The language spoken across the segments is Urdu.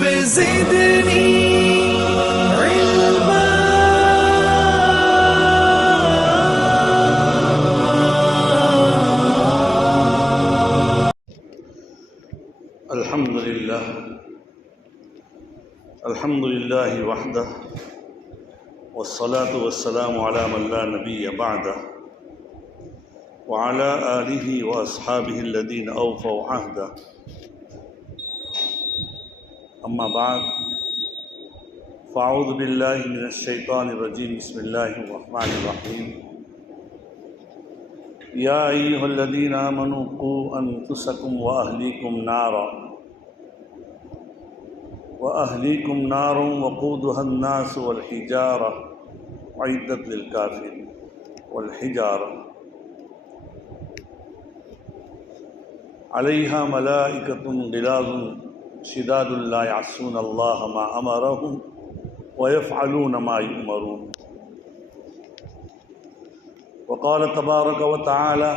رب زدني علما الحمد لله وحده والصلاة والسلام على من لا نبي بعده وعلى آله وأصحابه الذين أوفوا عهده أما بعد فأعوذ بالله من الشيطان الرجيم بسم الله الرحمن الرحيم يا أيها الذين آمنوا قوا أنفسكم وأهليكم نارا وقودها الناس والحجارة أعدت للكافرين والحجارة عليها ملائكة غلاظ شداد لا يعصون الله ما أمرهم ويفعلون ما يؤمرون وقال تبارك وتعالى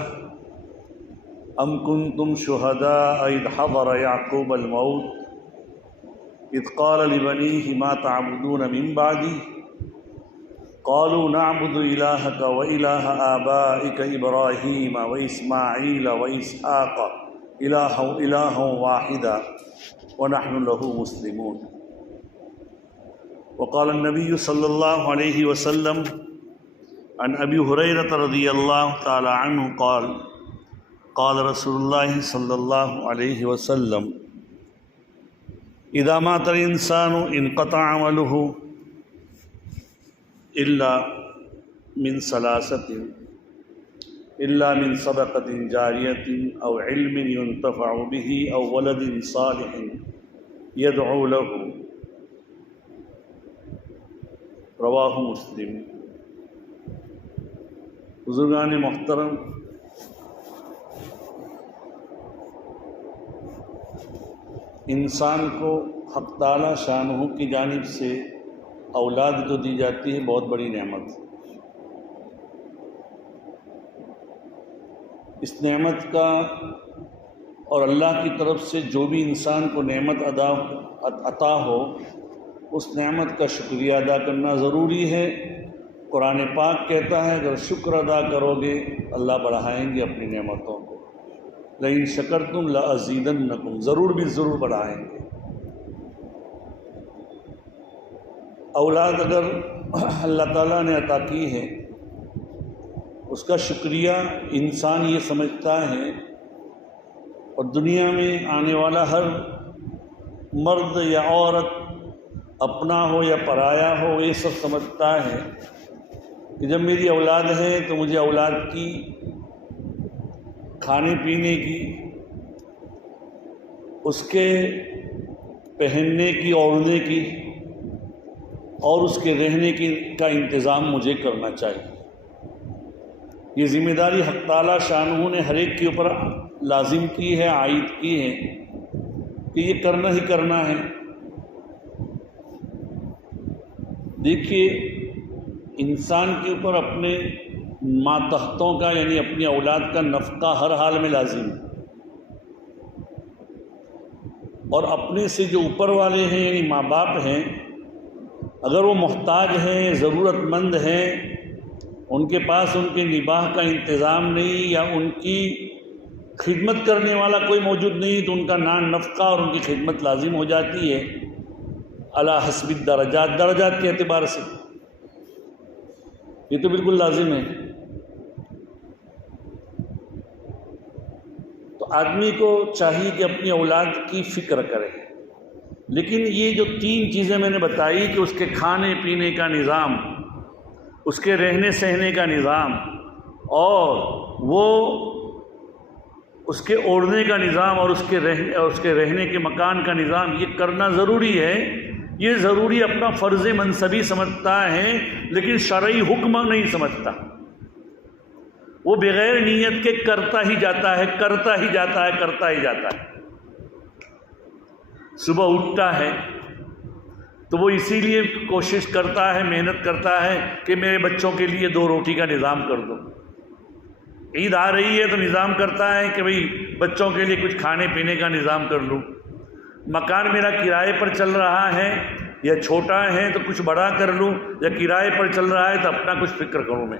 أم كنتم شهداء إذ حضر يعقوب الموت إذ قال لبنيه ما تعبدون من بعدي قالوا نعبد إلهك وإله آبائك إبراهيم وإسماعيل وإسحاق إلها واحدا ونحن له مسلمون وقال النبي صلى الله عليه وسلم عن أبي هريرة رضي الله تعالى عنه قال قال رسول الله صلى الله عليه وسلم إذا مات الإنسان انقطع عمله إلا من ثلاثة إلا من صدقة جارية أو علم ينتفع به أو ولد صالح يدعو له رواہ مسلم۔ بزرگان محترم، انسان کو حق تعالی شانہ کی جانب سے اولاد جو دی جاتی ہے بہت بڑی نعمت ہے۔ اس نعمت کا اور اللہ کی طرف سے جو بھی انسان کو نعمت عطا ہو اس نعمت کا شکریہ ادا کرنا ضروری ہے۔ قرآن پاک کہتا ہے اگر شکر ادا کرو گے اللہ بڑھائیں گے اپنی نعمتوں کو، لئن شکرتم لازیدنکم، ضرور بھی ضرور بڑھائیں گے۔ اولاد اگر اللہ تعالیٰ نے عطا کی ہے اس کا شکریہ انسان یہ سمجھتا ہے، اور دنیا میں آنے والا ہر مرد یا عورت اپنا ہو یا پرایا ہو یہ سب سمجھتا ہے کہ جب میری اولاد ہے تو مجھے اولاد کی کھانے پینے کی، اس کے پہننے کی، اوڑھنے کی اور اس کے رہنے کی کا انتظام مجھے کرنا چاہیے۔ یہ ذمہ داری حق تعالی شانہ نے ہر ایک کے اوپر لازم کی ہے، عائد کی ہے کہ یہ کرنا ہی کرنا ہے۔ دیکھیے انسان کے اوپر اپنے ماتحتوں کا یعنی اپنی اولاد کا نفقہ ہر حال میں لازم ہے، اور اپنے سے جو اوپر والے ہیں یعنی ماں باپ ہیں اگر وہ محتاج ہیں، ضرورت مند ہیں، ان کے پاس ان کے نباہ کا انتظام نہیں یا ان کی خدمت کرنے والا کوئی موجود نہیں تو ان کا نفقہ اور ان کی خدمت لازم ہو جاتی ہے علی حسب الدرجات، درجات کے اعتبار سے یہ تو بالکل لازم ہے۔ تو آدمی کو چاہیے کہ اپنی اولاد کی فکر کرے، لیکن یہ جو تین چیزیں میں نے بتائی کہ اس کے کھانے پینے کا نظام، اس کے رہنے سہنے کا نظام اور وہ اس کے اوڑھنے کا نظام اور اس کے رہنے کے مکان کا نظام، یہ کرنا ضروری ہے۔ یہ ضروری اپنا فرض منصبی سمجھتا ہے لیکن شرعی حکم نہیں سمجھتا، وہ بغیر نیت کے کرتا ہی جاتا ہے، کرتا ہی جاتا ہے، کرتا ہی جاتا ہے۔ صبح اٹھتا ہے تو وہ اسی لیے کوشش کرتا ہے، محنت کرتا ہے کہ میرے بچوں کے لیے 2 روٹی کا نظام کر دو۔ عید آ رہی ہے تو نظام کرتا ہے کہ بھئی بچوں کے لیے کچھ کھانے پینے کا نظام کر لوں۔ مکان میرا کرائے پر چل رہا ہے یا چھوٹا ہے تو کچھ بڑا کر لوں، یا کرائے پر چل رہا ہے تو اپنا کچھ فکر کروں میں،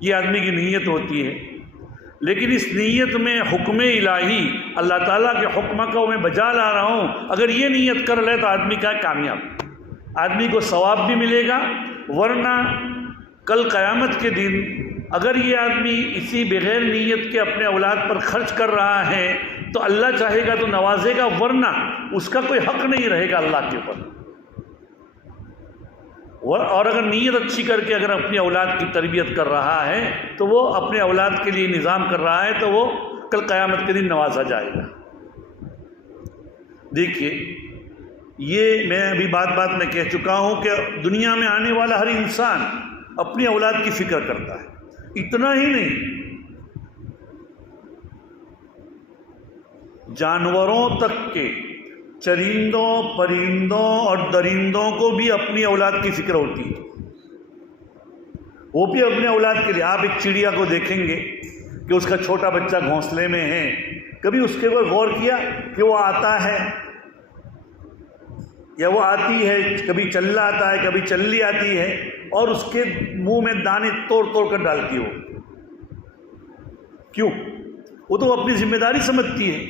یہ آدمی کی نیت ہوتی ہے۔ لیکن اس نیت میں حکم الہی، اللہ تعالیٰ کے حکم کو میں بجا لا رہا ہوں، اگر یہ نیت کر لے تو آدمی کا کامیاب، آدمی کو ثواب بھی ملے گا۔ ورنہ کل قیامت کے دن اگر یہ آدمی اسی بغیر نیت کے اپنے اولاد پر خرچ کر رہا ہے تو اللہ چاہے گا تو نوازے گا، ورنہ اس کا کوئی حق نہیں رہے گا اللہ کے اوپر۔ اور اگر نیت اچھی کر کے اگر اپنی اولاد کی تربیت کر رہا ہے تو وہ اپنے اولاد کے لیے نظام کر رہا ہے تو وہ کل قیامت کے دن نوازا جائے گا۔ دیکھیے، یہ میں ابھی بات میں کہہ چکا ہوں کہ دنیا میں آنے والا ہر انسان اپنی اولاد کی فکر کرتا ہے۔ اتنا ہی نہیں، جانوروں تک کے، چرندوں، پرندوں اور درندوں کو بھی اپنی اولاد کی فکر ہوتی ہے، وہ بھی اپنے اولاد کے لیے۔ آپ ایک چڑیا کو دیکھیں گے کہ اس کا چھوٹا بچہ گھونسلے میں ہے، کبھی اس کے اوپر غور کیا کہ وہ آتا ہے یا وہ آتی ہے، کبھی چلنا آتا ہے، کبھی چلی آتی ہے، اور اس کے منہ میں دانے توڑ کر ڈالتی ہو؟ کیوں؟ وہ تو اپنی ذمہ داری سمجھتی ہے۔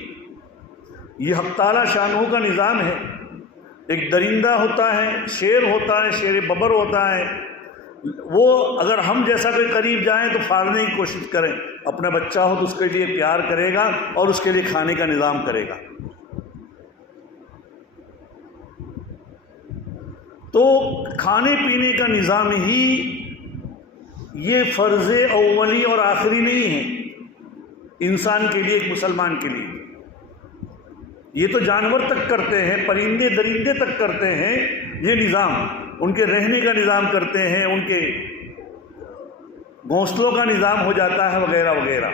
یہ حق تعالیٰ شانہ کا نظام ہے۔ ایک درندہ ہوتا ہے، شیر ہوتا ہے، شیر ببر ہوتا ہے، وہ اگر ہم جیسا کوئی قریب جائیں تو پھاڑنے کی کوشش کریں، اپنا بچہ ہو تو اس کے لیے پیار کرے گا اور اس کے لیے کھانے کا نظام کرے گا۔ تو کھانے پینے کا نظام ہی یہ فرض اولی اور آخری نہیں ہے انسان کے لیے، ایک مسلمان کے لیے۔ یہ تو جانور تک کرتے ہیں، پرندے درندے تک کرتے ہیں یہ نظام، ان کے رہنے کا نظام کرتے ہیں، ان کے گھونسلوں کا نظام ہو جاتا ہے وغیرہ وغیرہ۔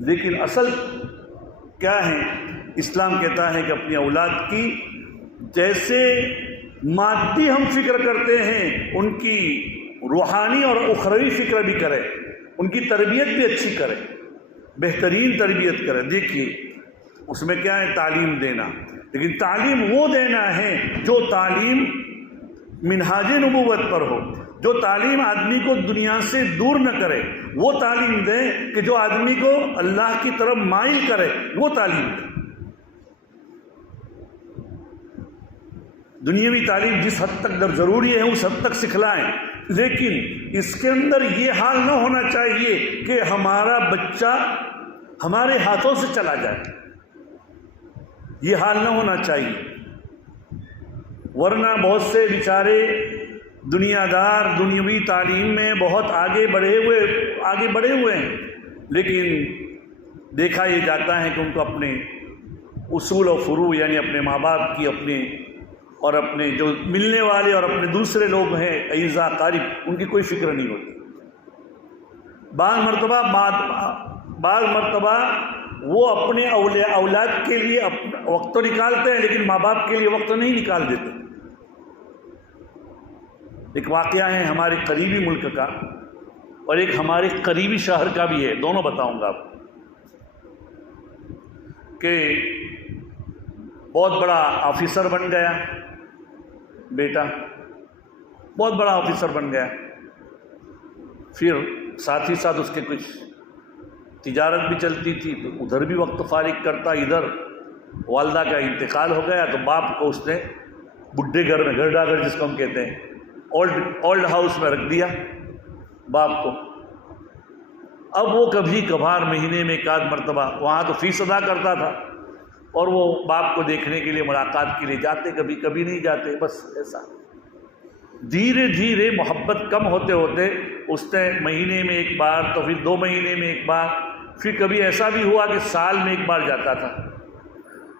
لیکن اصل کیا ہے؟ اسلام کہتا ہے کہ اپنی اولاد کی جیسے مادی ہم فکر کرتے ہیں ان کی روحانی اور اخروی فکر بھی کریں، ان کی تربیت بھی اچھی کریں، بہترین تربیت کریں۔ دیکھیے اس میں کیا ہے؟ تعلیم دینا، لیکن تعلیم وہ دینا ہے جو تعلیم منہاج نبوت پر ہو، جو تعلیم آدمی کو دنیا سے دور نہ کرے، وہ تعلیم دیں کہ جو آدمی کو اللہ کی طرف مائل کرے، وہ تعلیم دیں۔ دنیاوی تعلیم جس حد تک ضروری ہے اس حد تک سکھلائیں، لیکن اس کے اندر یہ حال نہ ہونا چاہیے کہ ہمارا بچہ ہمارے ہاتھوں سے چلا جائے، یہ حال نہ ہونا چاہیے۔ ورنہ بہت سے بیچارے دنیا دار دنیاوی تعلیم میں بہت آگے بڑھے ہوئے ہیں، لیکن دیکھا یہ جاتا ہے کہ ان کو اپنے اصول و فروع یعنی اپنے ماں باپ کی اور اپنے جو ملنے والے اور اپنے دوسرے لوگ ہیں اعزاء قارب، ان کی کوئی فکر نہیں ہوتی۔ بعض مرتبہ وہ اپنے اولاد کے لیے وقت تو نکالتے ہیں لیکن ماں باپ کے لیے وقت نہیں نکال دیتے۔ ایک واقعہ ہے ہمارے قریبی ملک کا اور ایک ہمارے قریبی شہر کا بھی ہے، دونوں بتاؤں گا آپ کہ بہت بڑا آفیسر بن گیا بیٹا، بہت بڑا آفیسر بن گیا، پھر ساتھ ہی ساتھ اس کے کچھ تجارت بھی چلتی تھی تو ادھر بھی وقت فارغ کرتا، ادھر والدہ کا انتقال ہو گیا تو باپ کو اس نے بڈھے گھر میں، گھر ڈاگر جس کو ہم کہتے ہیں، اولڈ ہاؤس میں رکھ دیا باپ کو۔ اب وہ کبھی کبھار مہینے میں ایک آدھ مرتبہ وہاں تو فیس ادا کرتا تھا اور وہ باپ کو دیکھنے کے لیے ملاقات کے لیے جاتے، کبھی نہیں جاتے، بس ایسا دھیرے دھیرے محبت کم ہوتے ہوتے اس نے مہینے میں ایک بار تو پھر 2 مہینے میں ایک بار، پھر کبھی ایسا بھی ہوا کہ سال میں ایک بار جاتا تھا۔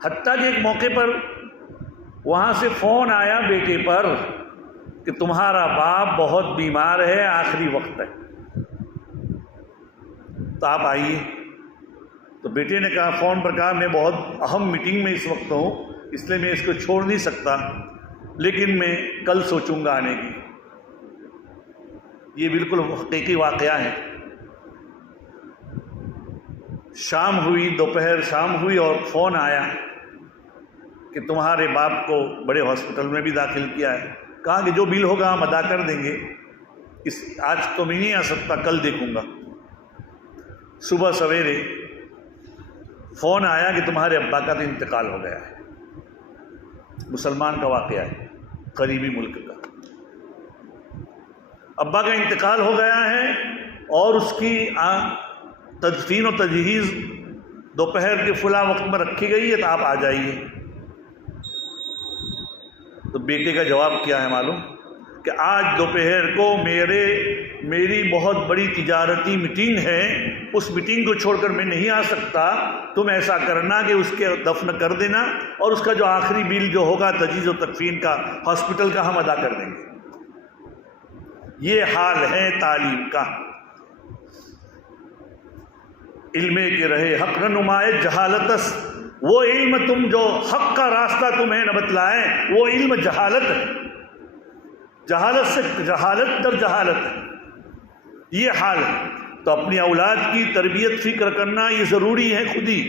حتیٰ کہ ایک موقع پر وہاں سے فون آیا بیٹے پر کہ تمہارا باپ بہت بیمار ہے، آخری وقت ہے تو آپ آئیے۔ تو بیٹے نے کہا، فون پر کہا میں بہت اہم میٹنگ میں اس وقت ہوں اس لیے میں اس کو چھوڑ نہیں سکتا، لیکن میں کل سوچوں گا آنے کی۔ یہ بالکل حقیقی واقعہ ہے۔ شام ہوئی، دوپہر شام ہوئی اور فون آیا کہ تمہارے باپ کو بڑے ہاسپٹل میں بھی داخل کیا ہے. کہا کہ جو بل ہوگا ہم ادا کر دیں گے، آج تو میں نہیں آ سکتا، کل دیکھوں گا. صبح سویرے فون آیا کہ تمہارے ابا کا تو انتقال ہو گیا ہے. مسلمان کا واقعہ ہے، قریبی ملک کا. ابا کا انتقال ہو گیا ہے اور اس کی تدفین و تجہیز دوپہر کے فلاں وقت میں رکھی گئی ہے، تو آپ آ جائیے. تو بیٹے کا جواب کیا ہے معلوم؟ کہ آج دوپہر کو میری بہت بڑی تجارتی میٹنگ ہے، اس میٹنگ کو چھوڑ کر میں نہیں آ سکتا. تم ایسا کرنا کہ اس کے دفن کر دینا، اور اس کا جو آخری بل جو ہوگا تجہیز و تدفین کا، ہاسپٹل کا، ہم ادا کر دیں گے. یہ حال ہے تعلیم کا. علم کے رہے حق نہ نمائے جہالتس، وہ علم تم جو حق کا راستہ تمہیں نہ بتلائے، وہ علم جہالت ہے. جہالت سے جہالت در جہالت ہے. یہ حال ہے. تو اپنی اولاد کی تربیت فکر کرنا یہ ضروری ہے. خود ہی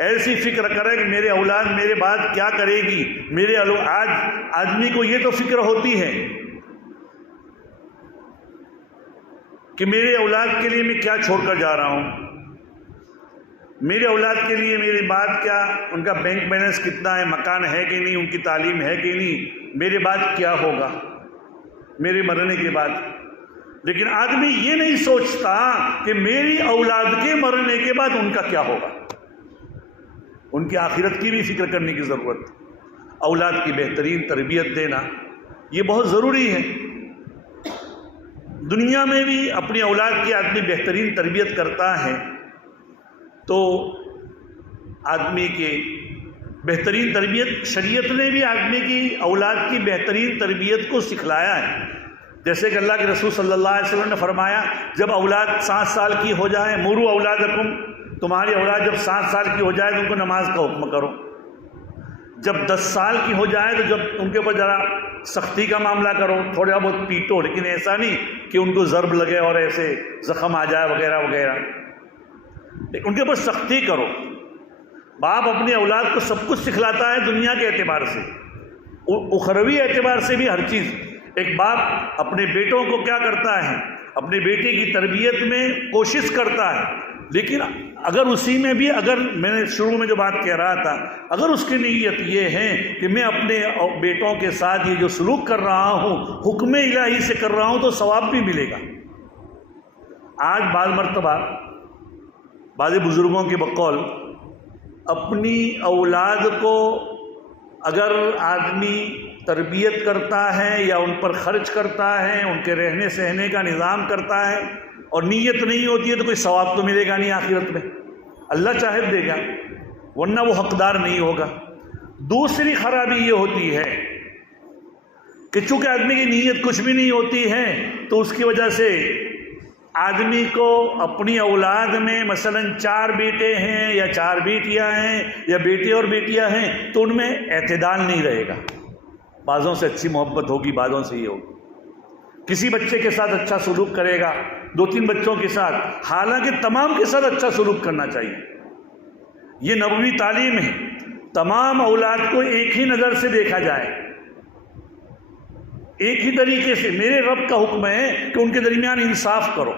ایسی فکر کرے کہ میرے اولاد میرے بعد کیا کرے گی. آج آدمی کو یہ تو فکر ہوتی ہے کہ میرے اولاد کے لیے میں کیا چھوڑ کر جا رہا ہوں، میرے اولاد کے لیے میری بات کیا، ان کا بینک بیلنس کتنا ہے، مکان ہے کہ نہیں، ان کی تعلیم ہے کہ نہیں، میرے بعد کیا ہوگا میرے مرنے کے بعد. لیکن آدمی یہ نہیں سوچتا کہ میری اولاد کے مرنے کے بعد ان کا کیا ہوگا. ان کی آخرت کی بھی فکر کرنے کی ضرورت. اولاد کی بہترین تربیت دینا یہ بہت ضروری ہے. دنیا میں بھی اپنی اولاد کی آدمی بہترین تربیت کرتا ہے تو آدمی کے بہترین تربیت، شریعت نے بھی آدمی کی اولاد کی بہترین تربیت کو سکھلایا ہے. جیسے کہ اللہ کے رسول صلی اللہ علیہ وسلم نے فرمایا، جب اولاد 7 سال کی ہو جائے، مرو اولادکم، تمہاری اولاد جب 7 سال کی ہو جائے تو ان کو نماز کا حکم کرو. جب 10 سال کی ہو جائے تو جب ان کے اوپر ذرا سختی کا معاملہ کرو، تھوڑا بہت پیٹو، لیکن ایسا نہیں کہ ان کو ضرب لگے اور ایسے زخم آ جائے وغیرہ وغیرہ. ان کے اوپر سختی کرو. باپ اپنی اولاد کو سب کچھ سکھلاتا ہے دنیا کے اعتبار سے، اخروی اعتبار سے بھی ہر چیز. ایک باپ اپنے بیٹوں کو کیا کرتا ہے، اپنے بیٹے کی تربیت میں کوشش کرتا ہے، لیکن اگر اسی میں بھی، اگر میں نے شروع میں جو بات کہہ رہا تھا، اگر اس کی نیت یہ ہے کہ میں اپنے بیٹوں کے ساتھ یہ جو سلوک کر رہا ہوں حکم الہی سے کر رہا ہوں تو ثواب بھی ملے گا. آج بعض مرتبہ بعض بزرگوں کے بقول اپنی اولاد کو اگر آدمی تربیت کرتا ہے یا ان پر خرچ کرتا ہے، ان کے رہنے سہنے کا نظام کرتا ہے اور نیت نہیں ہوتی ہے تو کوئی ثواب تو ملے گا نہیں آخرت میں. اللہ چاہے دے گا ورنہ وہ حقدار نہیں ہوگا. دوسری خرابی یہ ہوتی ہے کہ چونکہ آدمی کی نیت کچھ بھی نہیں ہوتی ہے تو اس کی وجہ سے آدمی کو اپنی اولاد میں مثلا 4 بیٹے ہیں یا 4 بیٹیاں ہیں یا بیٹے اور بیٹیاں ہیں تو ان میں اعتدال نہیں رہے گا. بعضوں سے اچھی محبت ہوگی، بعضوں سے یہ ہوگی. کسی بچے کے ساتھ اچھا سلوک کرے گا، 2-3 بچوں کے ساتھ، حالانکہ تمام کے ساتھ اچھا سلوک کرنا چاہیے. یہ نبوی تعلیم ہے. تمام اولاد کو ایک ہی نظر سے دیکھا جائے، ایک ہی طریقے سے. میرے رب کا حکم ہے کہ ان کے درمیان انصاف کرو.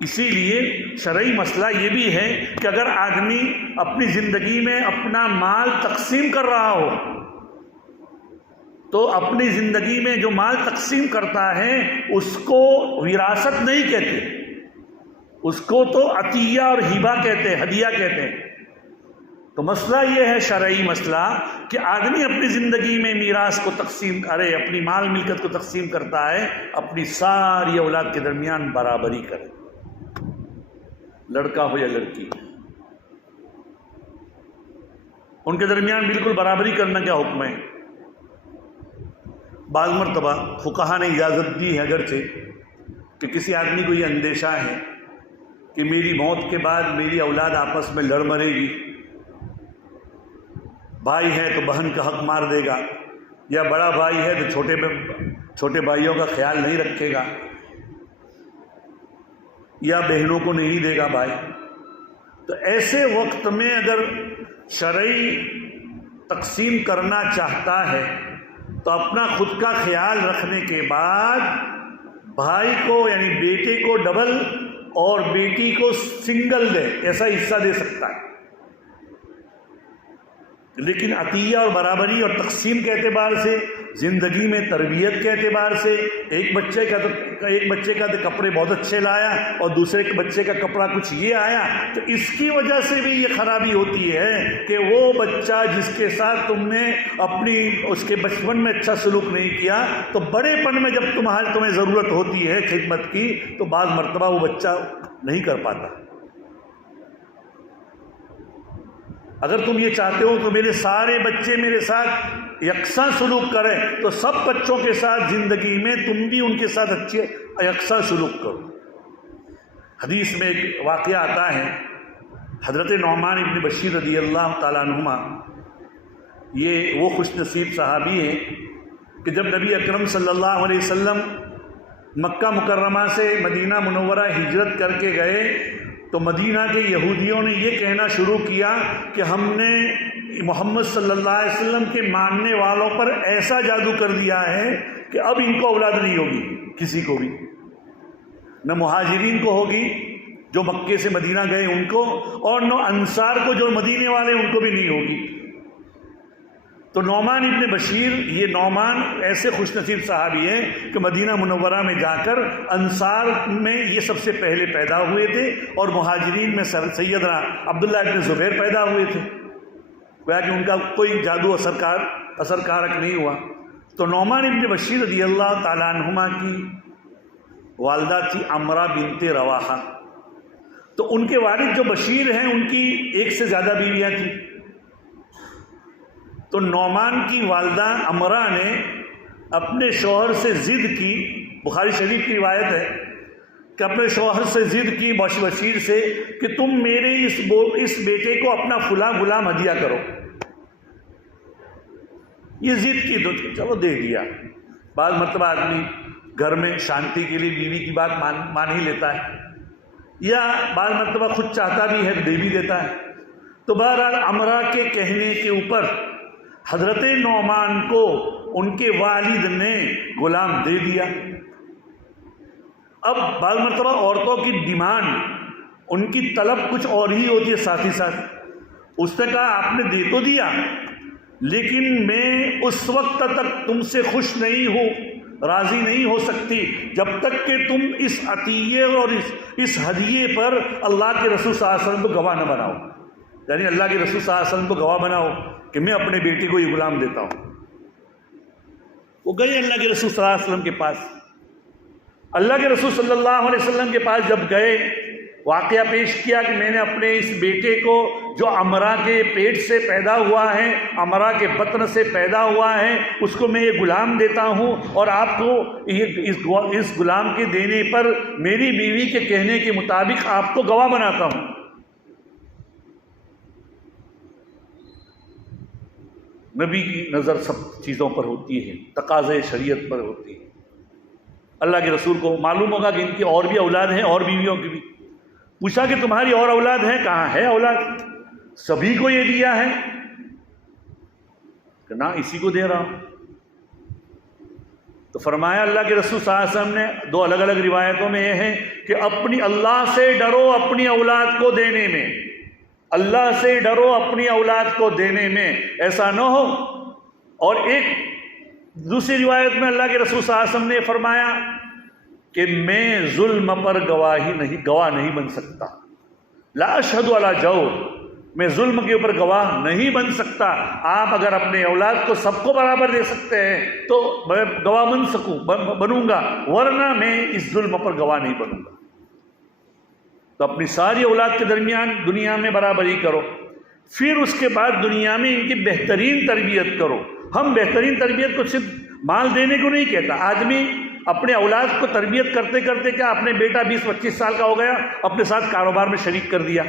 اسی لیے شرعی مسئلہ یہ بھی ہے کہ اگر آدمی اپنی زندگی میں اپنا مال تقسیم کر رہا ہو تو اپنی زندگی میں جو مال تقسیم کرتا ہے اس کو وراثت نہیں کہتے، اس کو تو عطیہ اور ہبہ کہتے ہیں، ہدیہ کہتے ہیں. تو مسئلہ یہ ہے شرعی مسئلہ کہ آدمی اپنی زندگی میں میراث کو تقسیم کرے، اپنی مال ملکت کو تقسیم کرتا ہے، اپنی ساری اولاد کے درمیان برابری کرے، لڑکا ہو یا لڑکی، ان کے درمیان بالکل برابری کرنا کیا حکم ہے. بعض مرتبہ فقہا نے اجازت دی ہے اگرچہ کہ کسی آدمی کو یہ اندیشہ ہے کہ میری موت کے بعد میری اولاد آپس میں لڑ مرے گی، بھائی ہے تو بہن کا حق مار دے گا، یا بڑا بھائی ہے تو چھوٹے بھائیوں کا خیال نہیں رکھے گا، یا بہنوں کو نہیں دے گا بھائی. تو ایسے وقت میں اگر شرعی تقسیم کرنا چاہتا ہے تو اپنا خود کا خیال رکھنے کے بعد بھائی کو یعنی بیٹے کو ڈبل اور بیٹی کو سنگل دے، ایسا حصہ دے سکتا ہے۔ لیکن عطیہ اور برابری اور تقسیم کے اعتبار سے، زندگی میں تربیت کے اعتبار سے، ایک بچے کا تو کپڑے بہت اچھے لایا اور دوسرے بچے کا کپڑا کچھ یہ آیا، تو اس کی وجہ سے بھی یہ خرابی ہوتی ہے کہ وہ بچہ جس کے ساتھ تم نے اس کے بچپن میں اچھا سلوک نہیں کیا، تو بڑے پن میں جب تمہیں ضرورت ہوتی ہے خدمت کی تو بعض مرتبہ وہ بچہ نہیں کر پاتا۔ اگر تم یہ چاہتے ہو تو میرے سارے بچے میرے ساتھ یکساں سلوک کریں، تو سب بچوں کے ساتھ زندگی میں تم بھی ان کے ساتھ اچھے یکساں سلوک کرو۔ حدیث میں ایک واقعہ آتا ہے، حضرت نعمان ابن بشیر رضی اللہ تعالیٰ عنہما، یہ وہ خوش نصیب صحابی ہیں کہ جب نبی اکرم صلی اللہ علیہ وسلم مکہ مکرمہ سے مدینہ منورہ ہجرت کر کے گئے تو مدینہ کے یہودیوں نے یہ کہنا شروع کیا کہ ہم نے محمد صلی اللہ علیہ وسلم کے ماننے والوں پر ایسا جادو کر دیا ہے کہ اب ان کو اولاد نہیں ہوگی، کسی کو بھی، نہ مہاجرین کو ہوگی جو مکے سے مدینہ گئے ان کو، اور نہ انصار کو جو مدینے والے ان کو بھی نہیں ہوگی۔ تو نعمان ابن بشیر، یہ نعمان ایسے خوش نصیب صحابی ہیں کہ مدینہ منورہ میں جا کر انصار میں یہ سب سے پہلے پیدا ہوئے تھے، اور مہاجرین میں سیدنا عبداللہ ابن زبیر پیدا ہوئے تھے، گویا کہ ان کا کوئی جادو اثر کارک نہیں ہوا۔ تو نعمان ابن بشیر رضی اللہ تعالیٰ عنہما کی والدہ تھی عمرہ بنت رواحہ، تو ان کے والد جو بشیر ہیں ان کی ایک سے زیادہ بیویاں تھیں۔ تو نعمان کی والدہ عمرہ نے اپنے شوہر سے ضد کی، بخاری شریف کی روایت ہے کہ اپنے شوہر سے ضد کی بشیر سے کہ تم میرے اس بیٹے کو اپنا فلاں غلام ہدیہ کرو۔ یہ ضد کی تو چلو دے دیا۔ بعض مرتبہ آدمی گھر میں شانتی کے لیے بیوی کی بات مان ہی لیتا ہے، یا بعض مرتبہ خود چاہتا بھی ہے دے بھی دیتا ہے۔ تو بہرحال عمرہ کے کہنے کے اوپر حضرت نعمان کو ان کے والد نے غلام دے دیا۔ اب بعض مرتبہ عورتوں کی ڈیمانڈ، ان کی طلب کچھ اور ہی ہوتی ہے ساتھ ہی ساتھ۔ اس نے کہا آپ نے دے تو دیا، لیکن میں اس وقت تک تم سے خوش نہیں ہوں، راضی نہیں ہو سکتی جب تک کہ تم اس عطیے اور اس ہدیے پر اللہ کے رسول صلی اللہ علیہ وسلم کو گواہ نہ بناؤ، یعنی اللہ کے رسول صلی اللہ علیہ وسلم کو گواہ بناؤ کہ میں اپنے بیٹے کو یہ غلام دیتا ہوں۔ وہ گئے اللہ کے رسول صلی اللہ علیہ وسلم کے پاس۔ اللہ کے رسول صلی اللہ علیہ وسلم کے پاس جب گئے، واقعہ پیش کیا کہ میں نے اپنے اس بیٹے کو جو عمرہ کے پیٹ سے پیدا ہوا ہے، عمرہ کے بطن سے پیدا ہوا ہے، اس کو میں یہ غلام دیتا ہوں، اور آپ کو اس غلام کے دینے پر میری بیوی کے کہنے کے مطابق آپ کو گواہ بناتا ہوں۔ نبی کی نظر سب چیزوں پر ہوتی ہے، تقاضے شریعت پر ہوتی ہے۔ اللہ کے رسول کو معلوم ہوگا کہ ان کی اور بھی اولاد ہیں، اور بیویوں کی بھی۔ پوچھا کہ تمہاری اور اولاد ہیں؟ کہاں ہے اولاد؟ سبھی کو یہ دیا ہے کہ نہ اسی کو دے رہا ہوں۔ تو فرمایا اللہ کے رسول صلی اللہ علیہ وسلم نے، دو الگ الگ روایتوں میں یہ ہے کہ اپنی اللہ سے ڈرو اپنی اولاد کو دینے میں، اللہ سے ڈرو اپنی اولاد کو دینے میں، ایسا نہ ہو۔ اور ایک دوسری روایت میں اللہ کے رسول صلی اللہ علیہ وسلم نے فرمایا کہ میں ظلم پر گواہ نہیں بن سکتا، لا اشہد علی جور، میں ظلم کے اوپر گواہ نہیں بن سکتا۔ آپ اگر اپنے اولاد کو سب کو برابر دے سکتے ہیں تو میں گواہ بنوں گا، ورنہ میں اس ظلم پر گواہ نہیں بنوں گا۔ تو اپنی ساری اولاد کے درمیان دنیا میں برابری کرو، پھر اس کے بعد دنیا میں ان کی بہترین تربیت کرو۔ ہم بہترین تربیت کو صرف مال دینے کو نہیں کہتا۔ آدمی اپنے اولاد کو تربیت کرتے کرتے کیا اپنے بیٹا 20-25 سال کا ہو گیا، اپنے ساتھ کاروبار میں شریک کر دیا،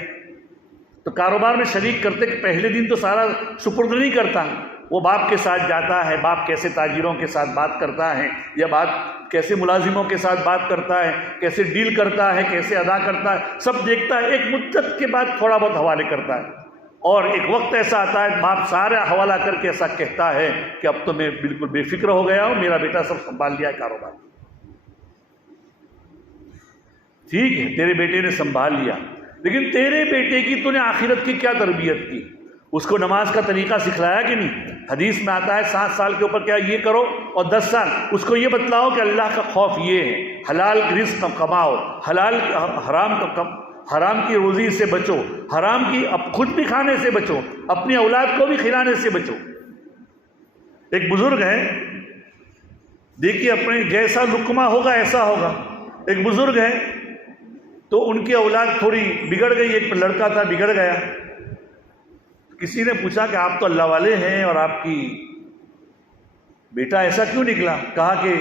تو کاروبار میں شریک کرتے کہ پہلے دن تو سارا سپرد نہیں کرتا، وہ باپ کے ساتھ جاتا ہے، باپ کیسے تاجروں کے ساتھ بات کرتا ہے، یا بات کیسے ملازموں کے ساتھ بات کرتا ہے، کیسے ڈیل کرتا ہے، کیسے ادا کرتا ہے، سب دیکھتا ہے۔ ایک مدت کے بعد تھوڑا بہت حوالے کرتا ہے، اور ایک وقت ایسا آتا ہے باپ سارا حوالہ کر کے ایسا کہتا ہے کہ اب تو میں بالکل بے فکر ہو گیا ہوں، میرا بیٹا سب سنبھال لیا ہے کاروبار. ٹھیک ہے تیرے بیٹے نے سنبھال لیا، لیکن تیرے بیٹے کی تو نے آخرت کی کیا تربیت کی؟ اس کو نماز کا طریقہ سکھلایا کہ نہیں؟ حدیث میں آتا ہے 7 سال کے اوپر کیا یہ کرو، اور 10 سال اس کو یہ بتلاؤ کہ اللہ کا خوف یہ ہے، حلال رزق کماؤ، حرام کی روزی سے بچو، حرام کی خود بھی کھانے سے بچو، اپنی اولاد کو بھی کھلانے سے بچو. ایک بزرگ ہے، دیکھیے اپنے جیسا لقمہ ہوگا ایسا ہوگا. ایک بزرگ ہے تو ان کی اولاد تھوڑی بگڑ گئی، ایک لڑکا تھا بگڑ گیا. کسی نے پوچھا کہ آپ تو اللہ والے ہیں اور آپ کی بیٹا ایسا کیوں نکلا؟ کہا کہ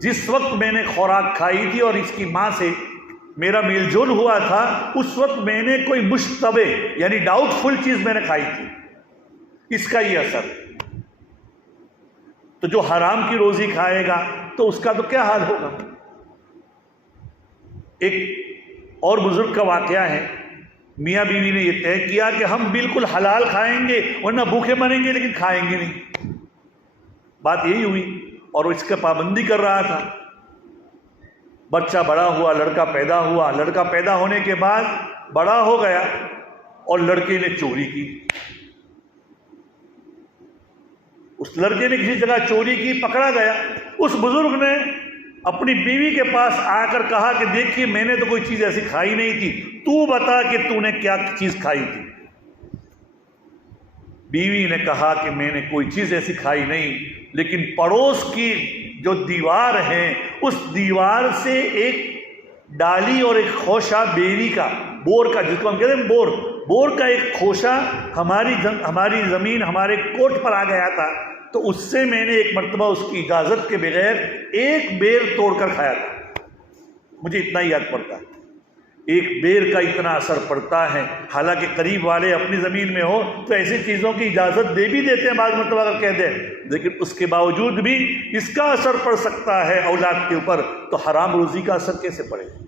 جس وقت میں نے خوراک کھائی تھی اور اس کی ماں سے میرا میل جول ہوا تھا، اس وقت میں نے کوئی مشتبہ یعنی ڈاؤٹ فل چیز میں نے کھائی تھی، اس کا یہ اثر. تو جو حرام کی روزی کھائے گا تو اس کا تو کیا حال ہوگا. ایک اور بزرگ کا واقعہ ہے، میاں بیوی نے یہ طے کیا کہ ہم بالکل حلال کھائیں گے ورنہ بھوکے مریں گے لیکن کھائیں گے نہیں. بات یہی ہوئی اور وہ اس کا پابندی کر رہا تھا. بچہ بڑا ہوا، لڑکا پیدا ہوا. لڑکا پیدا ہونے کے بعد بڑا ہو گیا اور لڑکے نے چوری کی. اس لڑکے نے کسی جگہ چوری کی، پکڑا گیا. اس بزرگ نے اپنی بیوی کے پاس آ کر کہا کہ دیکھیے میں نے تو کوئی چیز ایسی کھائی نہیں تھی، تو بتا کہ تو نے کیا چیز کھائی تھی. بیوی نے کہا کہ میں نے کوئی چیز ایسی کھائی نہیں، لیکن پڑوس کی جو دیوار ہے اس دیوار سے ایک ڈالی اور ایک خوشہ بیری کا، بور کا، جس کو ہم کہتے ہیں بور کا ایک خوشہ ہماری زمین ہمارے کوٹ پر آ گیا تھا، تو اس سے میں نے ایک مرتبہ اس کی اجازت کے بغیر ایک بیر توڑ کر کھایا تھا. مجھے اتنا ہی یاد پڑتا ہے. ایک بیر کا اتنا اثر پڑتا ہے. حالانکہ قریب والے اپنی زمین میں ہو تو ایسی چیزوں کی اجازت دے بھی دیتے ہیں بعض مرتبہ اگر کہہ دیں، لیکن اس کے باوجود بھی اس کا اثر پڑ سکتا ہے اولاد کے اوپر. تو حرام روزی کا اثر کیسے پڑے گا؟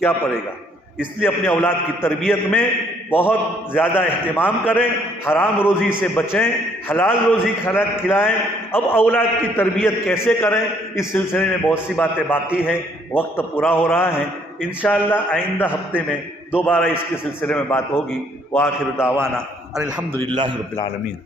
کیا پڑے گا؟ اس لیے اپنے اولاد کی تربیت میں بہت زیادہ اہتمام کریں، حرام روزی سے بچیں، حلال روزی کھلائیں. اب اولاد کی تربیت کیسے کریں اس سلسلے میں بہت سی باتیں باقی ہیں، وقت پورا ہو رہا ہے. انشاءاللہ آئندہ ہفتے میں دوبارہ اس کے سلسلے میں بات ہوگی. وآخر دعوانا ان الحمد للہ رب العالمین.